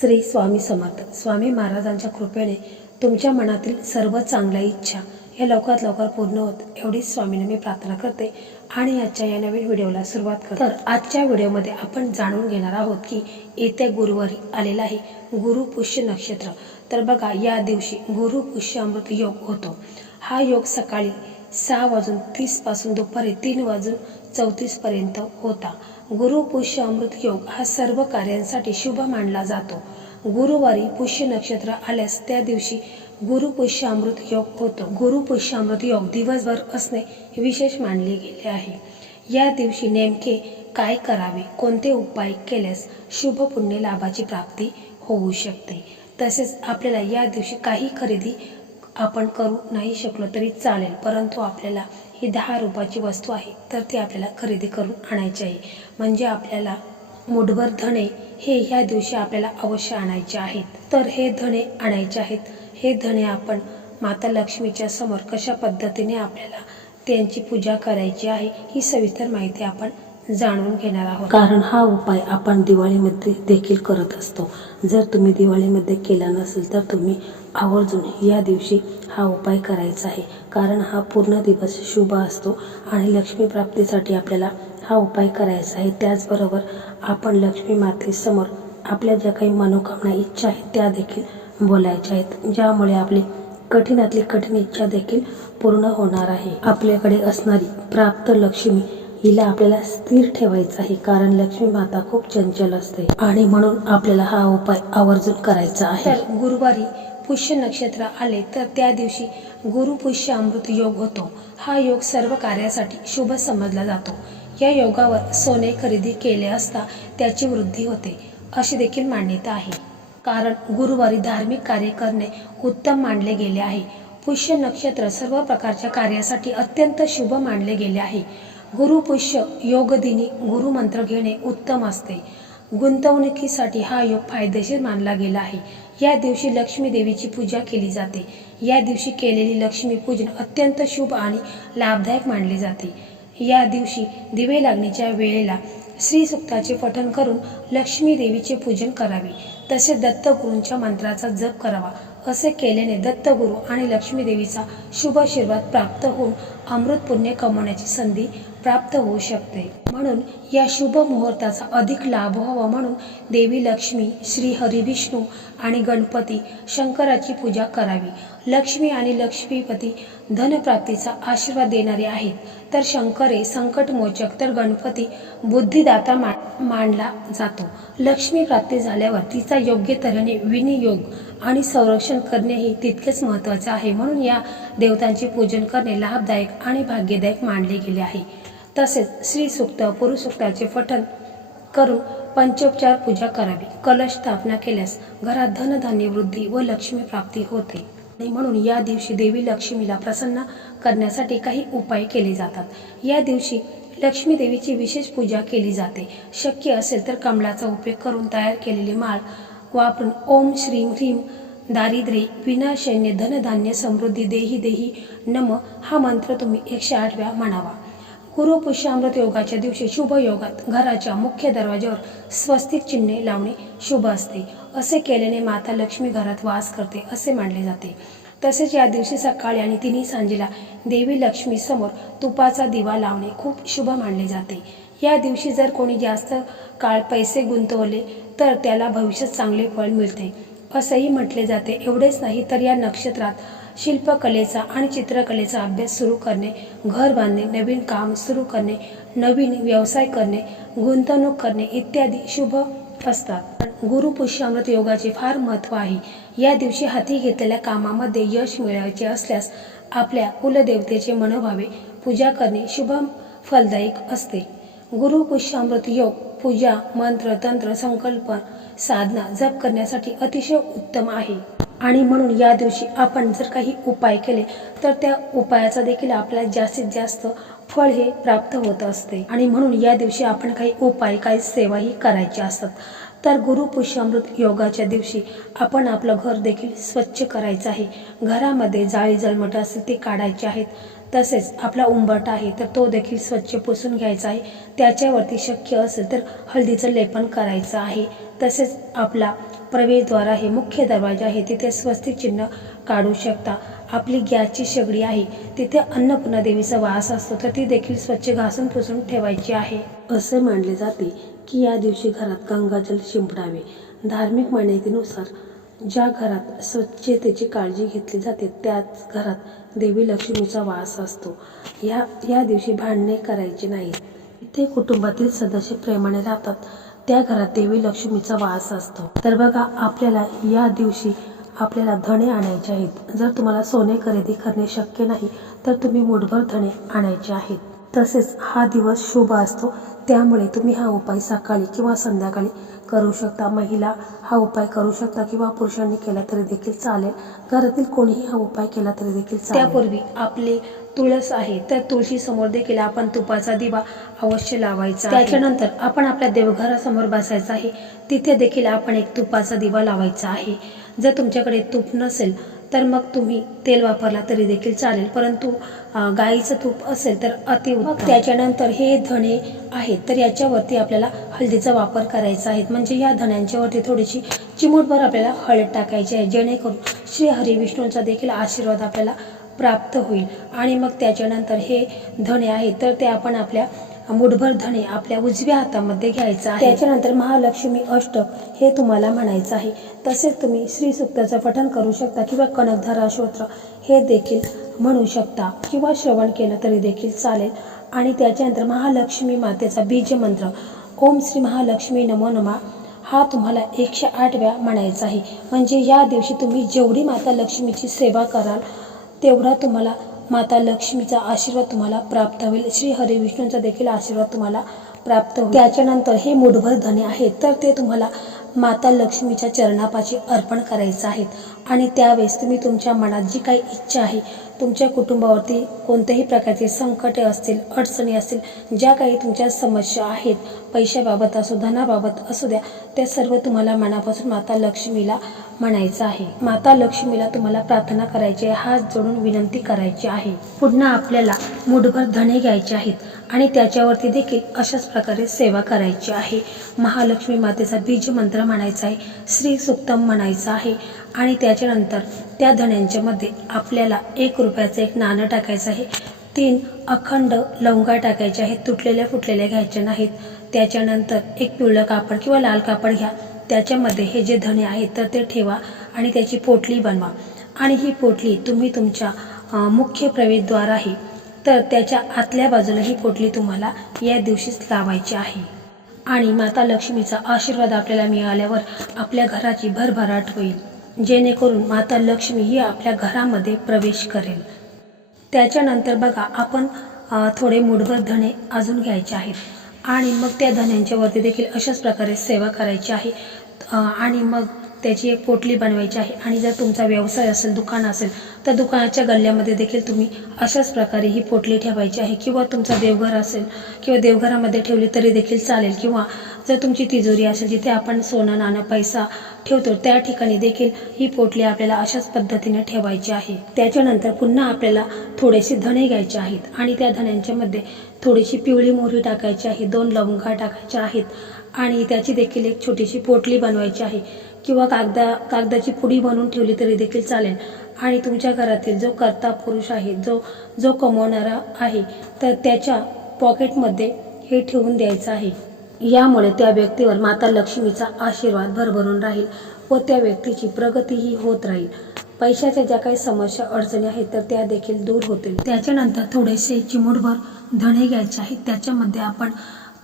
श्री स्वामी समर्थ. स्वामी महाराजांच्या कृपेने तुमच्या मनातील सर्व चांगल्या इच्छा या लवकरात लवकर पूर्ण होत एवढीच स्वामीने मी प्रार्थना करते आणि आजच्या या नवीन व्हिडिओला सुरुवात करते. तर आजच्या व्हिडिओमध्ये आपण जाणून घेणार आहोत की येत्या गुरुवारी आलेला आहे गुरु पुष्य नक्षत्र. तर बघा, या दिवशी गुरु पुष्य अमृत योग होतो. हा योग सकाळी 6:30 पासून दुपारी 3:34 पर्यंत होता. गुरु पुष्य अमृत योग हा सर्व कार्यांसाठी शुभ मानला जातो. गुरुवारी पुष्य नक्षत्र आल्यास त्या दिवशी गुरु पुष्य अमृत योग होतो. गुरु पुष्य अमृत योग दिवसभर असणे विशेष मानले गेले आहे. या दिवशी नेमके काय करावे, कोणते उपाय केल्यास शुभ पुण्य लाभाची प्राप्ती होऊ शकते. तसेच आपल्याला या दिवशी काही खरेदी आपण करू नाही शकलो तरी चालेल, परंतु आपल्याला ही 10 रुपयाची वस्तू आहे तर ती आपल्याला खरेदी करून आणायची आहे. म्हणजे आपल्याला मुठभर धणे हे ह्या दिवशी आपल्याला अवश्य आणायचे आहेत. तर हे धणे आणायचे आहेत. हे धणे आपण माता लक्ष्मीच्या समोर कशा पद्धतीने आपल्याला त्यांची पूजा करायची आहे ही सविस्तर माहिती आपण जाणून घेणार आहोत. कारण हा उपाय आपण दिवाळीमध्ये देखील करत असतो. जर तुम्ही दिवाळीमध्ये केला नसेल तर तुम्ही आवर्जून या दिवशी हा उपाय करायचा आहे. कारण हा पूर्ण दिवस शुभ असतो आणि लक्ष्मी प्राप्तीसाठी आपल्याला हा उपाय करायचा आहे. त्याचबरोबर आपण लक्ष्मी मातेसमोर आपल्या ज्या काही मनोकामना इच्छा आहेत त्या देखील बोलायच्या आहेत, ज्यामुळे आपली कठीणातली कठीण इच्छा देखील पूर्ण होणार आहे. आपल्याकडे असणारी प्राप्त लक्ष्मी हिला आपल्याला स्थिर ठेवायचं आहे. कारण लक्ष्मी माता खूप चंचल असते आणि म्हणून आपल्याला हा उपाय आवर्जून करायचा आहे. तर गुरुवारी पुष्य नक्षत्र आले तर त्या दिवशी गुरु पुष्य अमृत योग होतो. हा योग सर्व कार्यासाठी शुभ समजला जातो. या योगावर सोने खरेदी केले असता त्याची वृद्धी होते अशी देखील मान्यता आहे. कारण गुरुवारी धार्मिक कार्य करणे उत्तम मानले गेले आहे. पुष्य नक्षत्र सर्व प्रकारच्या कार्यासाठी अत्यंत शुभ मानले गेले आहे. गुरु पुष्य योग दिनी गुरुमंत्र घेणे उत्तम असते. गुंतवणुकीसाठी हा योग फायदेशीर मानला गेला आहे. या दिवशी लक्ष्मी देवीची पूजा केली जाते. या दिवशी केलेली लक्ष्मी पूजन अत्यंत शुभ आणि लाभदायक मानले जाते. या दिवशी दिवे लागण्याच्या वेळेला श्री सूक्ताचे पठण करून लक्ष्मी देवीचे पूजन करावे. तसेच दत्तगुरूंच्या मंत्राचा जप करावा. असे केल्याने दत्तगुरू आणि लक्ष्मी देवीचा शुभ आशीर्वाद प्राप्त होऊन अमृत पुण्य कमवण्याची संधी प्राप्त होऊ शकते. म्हणून या शुभ मुहूर्ताचा अधिक लाभ व्हावा म्हणून देवी लक्ष्मी, श्री हरी विष्णू आणि गणपती शंकराची पूजा करावी. लक्ष्मी आणि लक्ष्मीपती धनप्राप्तीचा आशीर्वाद देणारे आहेत, तर शंकर हे संकटमोचक, तर गणपती बुद्धिदाता मानला जातो. लक्ष्मी प्राप्ती झाल्यावर तिचा योग्य तऱ्हेने विनियोग आणि संरक्षण करणेही तितकेच महत्त्वाचे आहे. म्हणून या देवतांचे पूजन करणे लाभदायक आणि भाग्यदायक मानले गेले आहे. तसेच श्री सूक्त, पुरुषसूक्ताचे पठण करून पंचोपचार पूजा करावी. कलश स्थापना केल्यास घरात धनधान्य वृद्धी व लक्ष्मी प्राप्ती होते. आणि म्हणून या दिवशी देवी लक्ष्मीला प्रसन्न करण्यासाठी काही उपाय केले जातात. या दिवशी लक्ष्मी देवीची विशेष पूजा केली जाते. शक्य असेल तर कमळाचा उपयोग करून तयार केलेली माळ वापरून ओम श्रीं ह्रीं दारिद्र्ये विनाशन्य धनधान्य समृद्धी देही देही नम हा मंत्र तुम्ही 108 वेळा म्हणावा. गुरु पुष्य अमृत योगाच्या दिवशी शुभ योगात घराच्या मुख्य दरवाज्यावर स्वस्तिक चिन्हे लावणे शुभ असते. असे केल्याने माता लक्ष्मी घरात वास करते असे मानले जाते. तसेच या दिवशी सकाळी आणि तिन्ही सांजेला देवी लक्ष्मी समोर तुपाचा दिवा लावणे खूप शुभ मानले जाते. या दिवशी जर कोणी जास्त काळ पैसे गुंतवले तर त्याला भविष्यात चांगले फळ मिळते असंही म्हटले जाते. एवढेच नाही तर या नक्षत्रात शिल्पकलेचा आणि चित्रकलेचा अभ्यास सुरू करणे, घर बांधणे, नवीन काम सुरू करणे, नवीन व्यवसाय करणे, गुंतवणूक करणे इत्यादी शुभ असतात. गुरु पुष्य अमृत योगाचे फार महत्त्व आहे. या दिवशी हाती घेतलेल्या कामामध्ये यश मिळवायचे असल्यास आपल्या कुलदेवतेचे मनोभावे पूजा करणे शुभ फलदायक असते. गुरु पुष्य अमृत योग पूजा, मंत्र, तंत्र, संकल्प, साधना, जप करण्यासाठी अतिशय उत्तम आहे. आणि म्हणून या दिवशी आपण जर काही उपाय केले तर त्या उपायाचा देखील आपल्याला जास्तीत जास्त फळ हे प्राप्त होत असते. आणि म्हणून या दिवशी आपण काही उपाय, काही सेवाही करायची असतात. तर गुरु पुष्य अमृत योगाच्या दिवशी आपण आपलं घर देखील स्वच्छ करायचं आहे. घरामध्ये जाळी जळमट असेल ते काढायचे आहेत. तसेच आपला उंबरठा आहे तर तो देखील स्वच्छ पुसून घ्यायचा आहे. त्याच्यावरती शक्य असेल तर हळदीचं लेपन करायचं आहे. तसेच आपला प्रवेशद्वार आहे, मुख्य दरवाजा आहे, तिथे स्वस्तिक चिन्ह काढू शकता. आपली गॅसची शेगडी आहे, तिथे अन्नपूर्णा देवीचा वास असतो, तर ती देखील स्वच्छ घासून पुसून ठेवायची आहे. असे मानले जाते की या दिवशी घरात गंगाजल शिंपडावे. धार्मिक मान्यतेनुसार ज्या घरात स्वच्छतेची काळजी घेतली जाते त्याच घरात देवी लक्ष्मीचा वास असतो. या दिवशी भांडणे करायचे नाहीत. इथे कुटुंबातील सदस्य प्रेमाने राहतात, त्या घरात देवी लक्ष्मीचा वास असतो. तर बघा, आपल्याला या दिवशी आपल्याला धणे आणायचे आहेत. जर तुम्हाला सोने खरेदी करणे शक्य नाही तर तुम्ही मुठभर धणे आणायचे आहेत. तसेच हा दिवस शुभ असतो, त्यामुळे तुम्ही हा उपाय सकाळी किंवा संध्याकाळी करू शकता. महिला हा उपाय करू शकता किंवा पुरुषांनी केला तरी देखील चालेल. घरातील कोणीही हा उपाय केला तरी देखील चालेल. त्यापूर्वी आपले तुळस आहे, तर तुळशी समोर देखील आपण तुपाचा दिवा अवश्य लावायचा. त्याच्यानंतर आपण आपल्या देवघरासमोर बसायचं आहे, तिथे देखील आपण एक तुपाचा दिवा लावायचा आहे. जर तुमच्याकडे तूप नसेल तर मग तुम्ही तेल वापरला तरी देखील चालेल, परंतु गाईचं तूप असेल तर अतिउत्तम. त्याच्यानंतर हे धणे आहेत, तर याच्यावरती आपल्याला हळदीचा वापर करायचा आहे. म्हणजे या धण्यांच्यावरती थोडीशी चिमूटभर आपल्याला हळद टाकायची आहे, जेणेकरून श्री हरी विष्णूंचा देखील आशीर्वाद आपल्याला प्राप्त होईल. आणि मग त्याच्यानंतर हे धणे आहेत, तर ते आपण आपल्या मुठभर धणे आपल्या उजव्या हातामध्ये घ्यायचं आहे. त्याच्यानंतर महालक्ष्मी अष्टक हे तुम्हाला म्हणायचं आहे. तसेच तुम्ही श्री सूक्ताचं पठण करू शकता किंवा कनकधारा स्तोत्र हे देखील म्हणू शकता किंवा श्रवण केलं तरी देखील चालेल. आणि त्याच्यानंतर महालक्ष्मी मातेचा बीज मंत्र ओम श्री महालक्ष्मी नमो नमः हा तुम्हाला 108 वेळा म्हणायचा आहे. म्हणजे या दिवशी तुम्ही जेवढी माता लक्ष्मीची सेवा कराल तेवढा तुम्हाला माता लक्ष्मीचा आशीर्वाद तुम्हाला प्राप्त होईल. श्री हरी विष्णूंचा देखील आशीर्वाद तुम्हाला प्राप्त होईल. त्याच्यानंतर हे मुठभर धणे आहेत, तर ते तुम्हाला माता लक्ष्मीच्या चरणापाशी अर्पण करायचं आहेत. आणि त्यावेळेस तुम्ही तुमच्या मनात जी काही इच्छा आहे, तुमच्या कुटुंबावरती कोणत्याही प्रकारचे संकटे असतील, अडचणी असतील, ज्या काही तुमच्या समस्या आहेत, पैशाबाबत असो, धनाबाबत असू द्या, त्या सर्व तुम्हाला मनापासून माता लक्ष्मीला म्हणायचं आहे. माता लक्ष्मीला तुम्हाला प्रार्थना करायची आहे, हात जोडून विनंती करायची आहे. पुन्हा आपल्याला मुठभर धणे घ्यायचे आहेत आणि त्याच्यावरती देखील अशाच प्रकारे सेवा करायची आहे. महालक्ष्मी मातेचा बीज मंत्र म्हणायचा आहे, श्री सुक्तम म्हणायचं आहे. आणि त्याच्यानंतर त्या धण्यांच्या मध्ये आपल्याला 1 रुपयाचं एक नाणं टाकायचं आहे. 3 अखंड लवंगा टाकायचे आहेत, तुटलेल्या फुटलेल्या घ्यायच्या नाहीत. त्याच्यानंतर एक पिवळं कापड किंवा लाल कापड घ्या, त्याच्यामध्ये हे जे धणे आहेत तर ते ठेवा आणि त्याची पोटली बनवा. आणि ही पोटली तुम्ही तुमच्या मुख्य प्रवेशद्वार आहे, तर त्याच्या आतल्या बाजूला ही पोटली तुम्हाला या दिवशीच लावायची आहे. आणि माता लक्ष्मीचा आशीर्वाद आपल्याला मिळाल्यावर आपल्या घराची भरभराट होईल, जेणेकरून माता लक्ष्मी ही आपल्या घरामध्ये प्रवेश करेल. त्याच्यानंतर बघा, आपण थोडे मुठभर धणे अजून घ्यायचे आहेत आणि मग त्या धण्यांच्या वरती देखील अशाच प्रकारे सेवा करायची आहे. आणि मग त्याची एक पोटली बनवायची आहे. आणि जर तुमचा व्यवसाय असेल, दुकान असेल, तर दुकानाच्या गल्ल्यामध्ये देखील तुम्ही अशाच प्रकारे ही पोटली ठेवायची आहे. किंवा तुमचा देवघर असेल किंवा देवघरामध्ये ठेवली तरी देखील चालेल. किंवा जर तुमची तिजोरी असेल, जिथे आपण सोनं नाणं पैसा ठेवतो, त्या ठिकाणी देखील ही पोटली आपल्याला अशाच पद्धतीने ठेवायची आहे. त्याच्यानंतर पुन्हा आपल्याला थोडेसे धणे घ्यायचे आहेत आणि त्या धण्यांच्या मध्ये थोडीशी पिवळी मोहरी टाकायची आहे, 2 लवंगा टाकायच्या आहेत आणि त्याची देखील एक छोटीशी पोटली बनवायची आहे. किंवा कागदाची पुडी बनवून ठेवली तरी देखील चालेल. आणि तुमच्या घरातील जो कर्ता पुरुष आहे, जो कमवणारा आहे, तर त्याच्या पॉकेटमध्ये हे ठेवून द्यायचं आहे. यामुळे त्या व्यक्तीवर माता लक्ष्मीचा आशीर्वाद भरभरून राहील व त्या व्यक्तीची प्रगतीही होत राहील. पैशाच्या ज्या काही समस्या अडचणी आहेत तर त्या देखील दूर होतील. त्याच्यानंतर थोडेसे चिमूटभर धणे घ्यायचे आहेत, त्याच्यामध्ये आपण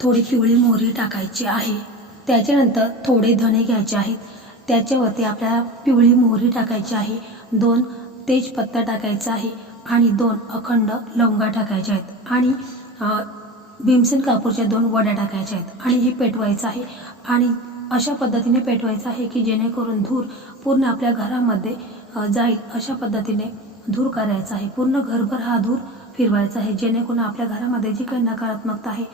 थोडी पिवळी मोहरी टाकायची आहे. त्याच्यानंतर थोडे धणे घ्यायचे आहेत, त्याच्यावरती आपल्याला पिवळी मोहरी टाकायची आहे, 2 तेजपत्ता टाकायचा आहे आणि 2 अखंड लवंगा टाकायच्या आहेत आणि भीमसेन कापूरच्या 2 वड्या टाकायच्या आहेत आणि हे पेटवायचं आहे. आणि अशा पद्धतीने पेटवायचं आहे की जेणेकरून धूर पूर्ण आपल्या घरामध्ये जाईल, अशा पद्धतीने धूर करायचा आहे. पूर्ण घरभर हा धूर फिरवायचा आहे, जेणेकरून आपल्या घरामध्ये जी काही नकारात्मकता आहे,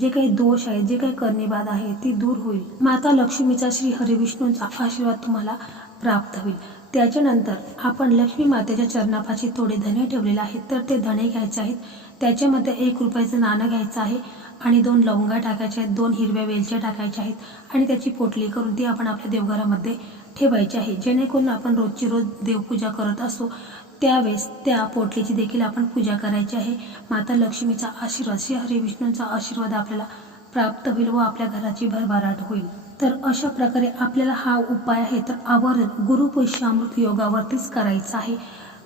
जे काही दोष आहे, जे काही करणेबाध आहे, ती दूर होईल. माता लक्ष्मीचा श्री हरिविष्णूंचा आशीर्वाद तुम्हाला प्राप्त होईल. त्याच्यानंतर आपण लक्ष्मी मातेच्या चरणापाशी थोडे धणे ठेवलेले आहेत, तर ते धणे घ्यायचे आहेत. त्याच्यामध्ये 1 रुपयाचं नाणं घ्यायचं आहे आणि 2 लवंगा टाकायच्या आहेत, 2 हिरव्या वेलच्या टाकायच्या आहेत आणि त्याची पोटली करून ती आपण आपल्या देवघरामध्ये ठेवायचे आहे, जेणेकरून आपण रोजची रोज देवपूजा करत असतो त्यावेळेस त्या पोटलीची देखील आपण पूजा करायची आहे. माता लक्ष्मीचा आशीर्वाद, श्री हरी विष्णूंचा आशीर्वाद आपल्याला प्राप्त होईल व आपल्या घराची भरभराट होईल. तर अशा प्रकारे आपल्याला हा उपाय आहे तर आवर्जून गुरुपुष्यामृत योगावरतीच करायचा आहे,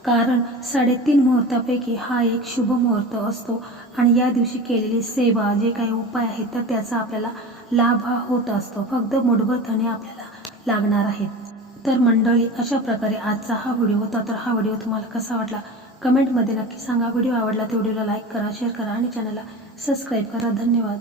कारण 3.5 मुहूर्तापैकी हा एक शुभ मुहूर्त असतो आणि या दिवशी केलेली सेवा, जे काही उपाय आहेत तर त्याचा आपल्याला लाभ हा होत असतो. फक्त मुठभर धने आपल्याला लागणार आहेत. तर मंडळी, अशा प्रकारे आजचा हा व्हिडिओ होता. तर हा व्हिडिओ तुम्हाला कसा वाटला कमेंटमध्ये नक्की सांगा. व्हिडिओ आवडला तर व्हिडिओला लाईक करा, शेअर करा आणि चॅनलला सबस्क्राईब करा. धन्यवाद.